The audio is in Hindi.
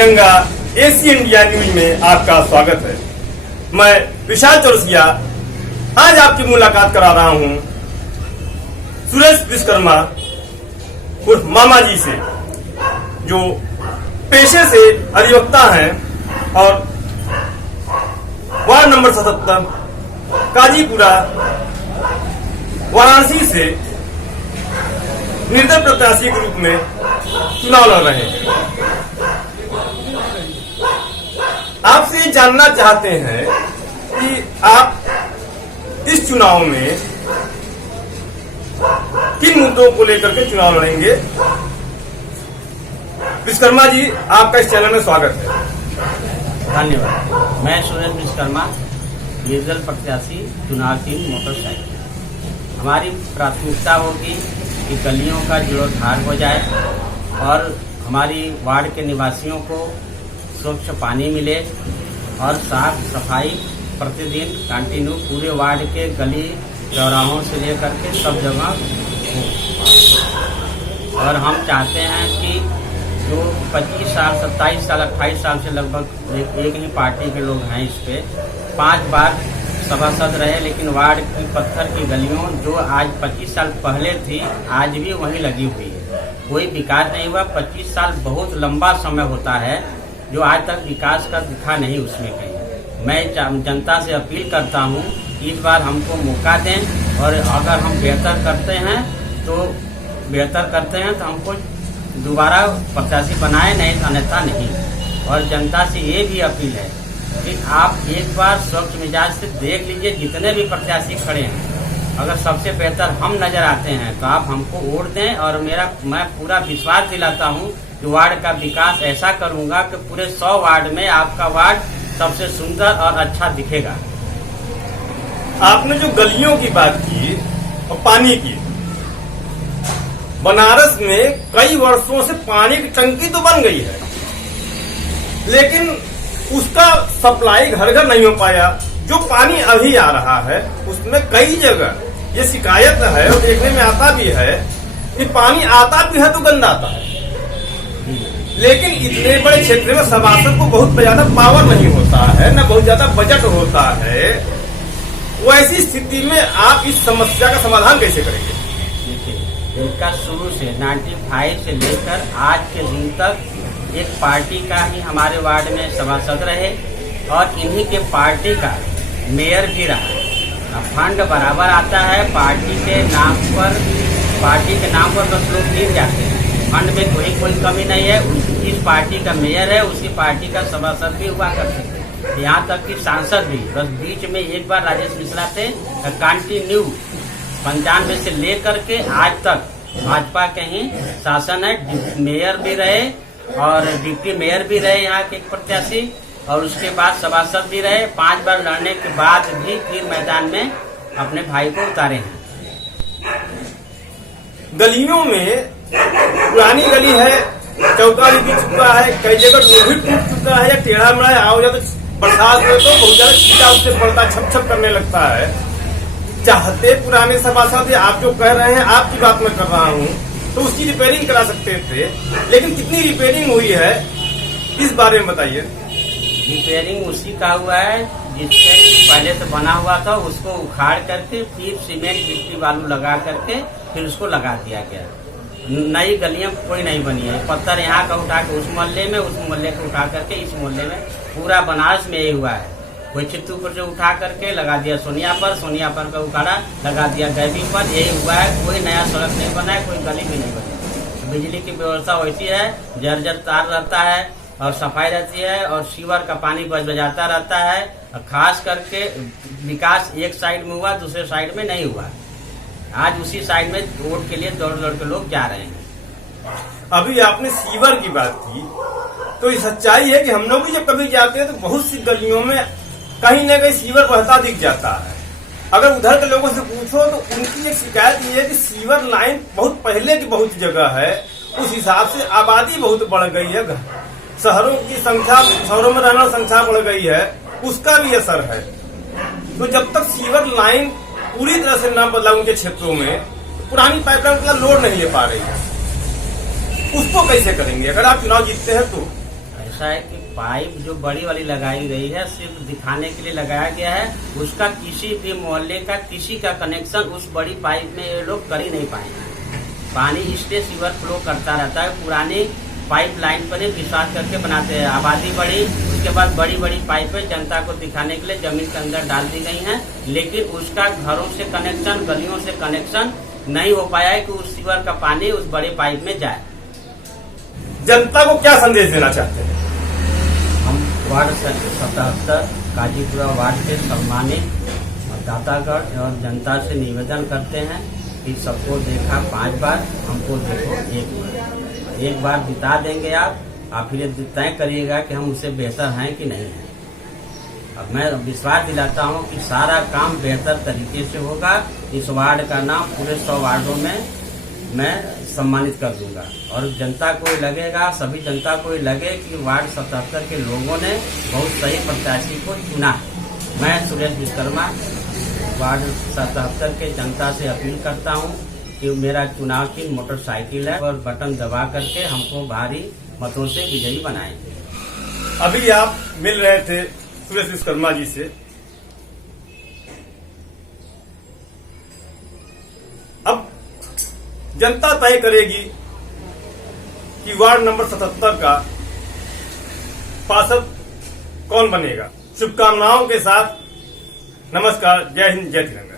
तिरंगा एसी इंडिया न्यूज में आपका स्वागत है। मैं विशाल चौरसिया आज आपकी मुलाकात करा रहा हूं सुरेश विश्वकर्मा उर्फ मामा जी से, जो पेशे से अधिवक्ता हैं और वार्ड नंबर 77 काजीपुरा वाराणसी से निर्दल प्रत्याशी के रूप में चुनाव लड़ रहे हैं। आपसे जानना चाहते हैं कि आप इस चुनाव में किन मुद्दों को लेकर के चुनाव लड़ेंगे। विश्वकर्मा जी, आपका इस चैनल में स्वागत है। धन्यवाद। मैं सुरेश विश्वकर्मा, निर्दल प्रत्याशी, चुनाव टीम मोटरसाइकिल। हमारी प्राथमिकता होगी कि गलियों का जीर्णोद्धार हो जाए और हमारी वार्ड के निवासियों को स्वच्छ पानी मिले और साफ सफाई प्रतिदिन कंटिन्यू पूरे वार्ड के गली चौराहों से लेकर के सब जगह हो। और हम चाहते हैं कि जो 25 साल 27 साल 28 साल से लगभग एक ही पार्टी के लोग हैं, इस पे 5 बार सभासद रहे, लेकिन वार्ड की पत्थर की गलियों जो आज 25 साल पहले थी आज भी वहीं लगी हुई है। कोई विकास नहीं हुआ। 25 साल बहुत लंबा समय होता है जो आज तक विकास का दिखा नहीं उसमें कहीं। मैं जनता से अपील करता हूं इस बार हमको मौका दें और अगर हम बेहतर करते हैं तो हमको दोबारा प्रत्याशी बनाए, नहीं अन्यथा नहीं। और जनता से ये भी अपील है कि आप एक बार स्वच्छ मिजाज से देख लीजिए, जितने भी प्रत्याशी खड़े हैं, अगर सबसे बेहतर हम नजर आते हैं तो आप हमको वोट दें। और मैं पूरा विश्वास दिलाता हूं कि वार्ड का विकास ऐसा करूंगा कि पूरे 100 वार्ड में आपका वार्ड सबसे सुंदर और अच्छा दिखेगा। आपने जो गलियों की बात की और पानी की, बनारस में कई वर्षों से पानी की टंकी तो बन गई है, लेकिन उसका सप्लाई घर घर नहीं हो पाया। जो पानी अभी आ रहा है उसमें कई जगह ये शिकायत है और देखने में आता भी है कि पानी आता भी है तो गंदा आता है। लेकिन इतने बड़े क्षेत्र में सभासद को बहुत ज्यादा पावर नहीं होता है, न बहुत ज्यादा बजट होता है। वैसी स्थिति में आप इस समस्या का समाधान कैसे करेंगे? देखिए, इनका शुरू से 95 से लेकर आज के दिन तक एक पार्टी का ही हमारे वार्ड में सभासद रहे और इन्हीं के पार्टी का मेयर भी रहा। फंड बराबर आता है पार्टी के नाम पर बस लोग गिर जाते हैं। फंड में कोई कमी नहीं है। जिस पार्टी का मेयर है उसी पार्टी का सभासद भी हुआ करते थे, यहाँ तक कि सांसद भी। बस बीच में एक बार राजेश मिश्रा थे। कंटिन्यू 95 से लेकर के आज तक भाजपा के ही शासन है। मेयर भी रहे और डिप्टी मेयर भी रहे यहाँ के प्रत्याशी, और उसके बाद सभासद भी रहे। 5 बार लड़ने के बाद भी फिर मैदान में अपने भाई को उतारे हैं। गलियों में पुरानी गली है, चौका भी बिक चुका है, कई जगह भी टूट चुका है या टेढ़ा मेढ़ा आओ या तो बरसात में तो बहुत ज्यादा कीड़ा उससे पड़ता, छप छप करने लगता है। चाहते पुराने सभासद, आप जो कह रहे हैं आपकी बात मैं कर रहा हूँ, तो उसकी रिपेयरिंग करा सकते थे, लेकिन कितनी रिपेयरिंग हुई है इस बारे में बताइए। रिपेयरिंग उसी का हुआ है जिससे पहले तो बना हुआ था, उसको उखाड़ करके फिर सीमेंट गिट्टी बालू लगा करके फिर उसको लगा दिया गया। नई गलियां कोई नहीं बनी है। पत्थर यहाँ का उठा के उस मोहल्ले में, उस मोहल्ले को उठा करके इस मोहल्ले में, पूरा बनारस में यही हुआ है। कोई चित्तूपुर से उठा करके लगा दिया सोनिया पर का उखाड़ा लगा दिया गैबी पर, यही हुआ है। कोई नया सड़क नहीं बना है, कोई गली भी नहीं बनी। बिजली की व्यवस्था वैसी है, जर्जर तार रहता है और सफाई रहती है और सीवर का पानी बजाता रहता है। खास करके विकास एक साइड में हुआ, दूसरे साइड में नहीं हुआ। आज उसी साइड में वोट के लिए दौड़ दौड़ के लोग जा रहे हैं। अभी आपने सीवर की बात की, तो ये सच्चाई है कि हम लोग भी जब कभी जाते हैं तो बहुत सी गलियों में कहीं न कहीं सीवर बहता दिख जाता है। अगर उधर के लोगों से पूछो तो उनकी एक शिकायत ये है कि सीवर लाइन बहुत पहले की बहुत जगह है, उस हिसाब से आबादी बहुत बढ़ गई है, शहरों की संख्या, शहरों में रहने वाली संख्या बढ़ गई है, उसका भी असर है। तो जब तक सीवर लाइन पूरी तरह से न बदला उनके क्षेत्रों में, पुरानी पाइपलाइन लोड नहीं ले पा रही है, उसको कैसे करेंगे अगर आप चुनाव जीतते हैं तो? ऐसा है कि पाइप जो बड़ी वाली लगाई गई है सिर्फ दिखाने के लिए लगाया गया है, उसका किसी भी मोहल्ले का किसी का कनेक्शन उस बड़ी पाइप में ये लोग कर ही नहीं पाएंगे। पानी इसलिए सीवर फ्लो करता रहता है, पुरानी पाइप लाइन पर ही विश्वास करके बनाते हैं। आबादी बढ़ी, उसके बाद बड़ी बड़ी पाइपें जनता को दिखाने के लिए जमीन के अंदर डाल दी गई हैं, लेकिन उसका घरों से कनेक्शन, गलियों से कनेक्शन नहीं हो पाया है कि उस सीवर का पानी उस बड़े पाइप में जाए। जनता को क्या संदेश देना चाहते हैं? हम वार्ड 77 काजीपुरा वार्ड के सम्मानित मतदातागण एवं जनता से निवेदन करते हैं कि सबको देखा 5 बार, हमको देखो 1 बार। 1 बार जिता देंगे आप फिर तय करिएगा कि हम उससे बेहतर हैं कि नहीं हैं। अब मैं विश्वास दिलाता हूं कि सारा काम बेहतर तरीके से होगा। इस वार्ड का नाम पूरे 100 वार्डों में मैं सम्मानित कर दूंगा और जनता को लगेगा, सभी जनता को लगे कि वार्ड 77 के लोगों ने बहुत सही प्रत्याशी को चुना है। मैं सुरेश विश्वकर्मा वार्ड 77 के जनता से अपील करता हूं कि मेरा चुनाव चिन्ह मोटरसाइकिल है और बटन दबा करके हमको भारी मतों से विजयी बनाएंगे। अभी आप मिल रहे थे सुरेश विश्वकर्मा जी से। अब जनता तय करेगी कि वार्ड नंबर 77 का पार्षद कौन बनेगा। शुभकामनाओं के साथ नमस्कार, जय हिंद, जय तिरंगा।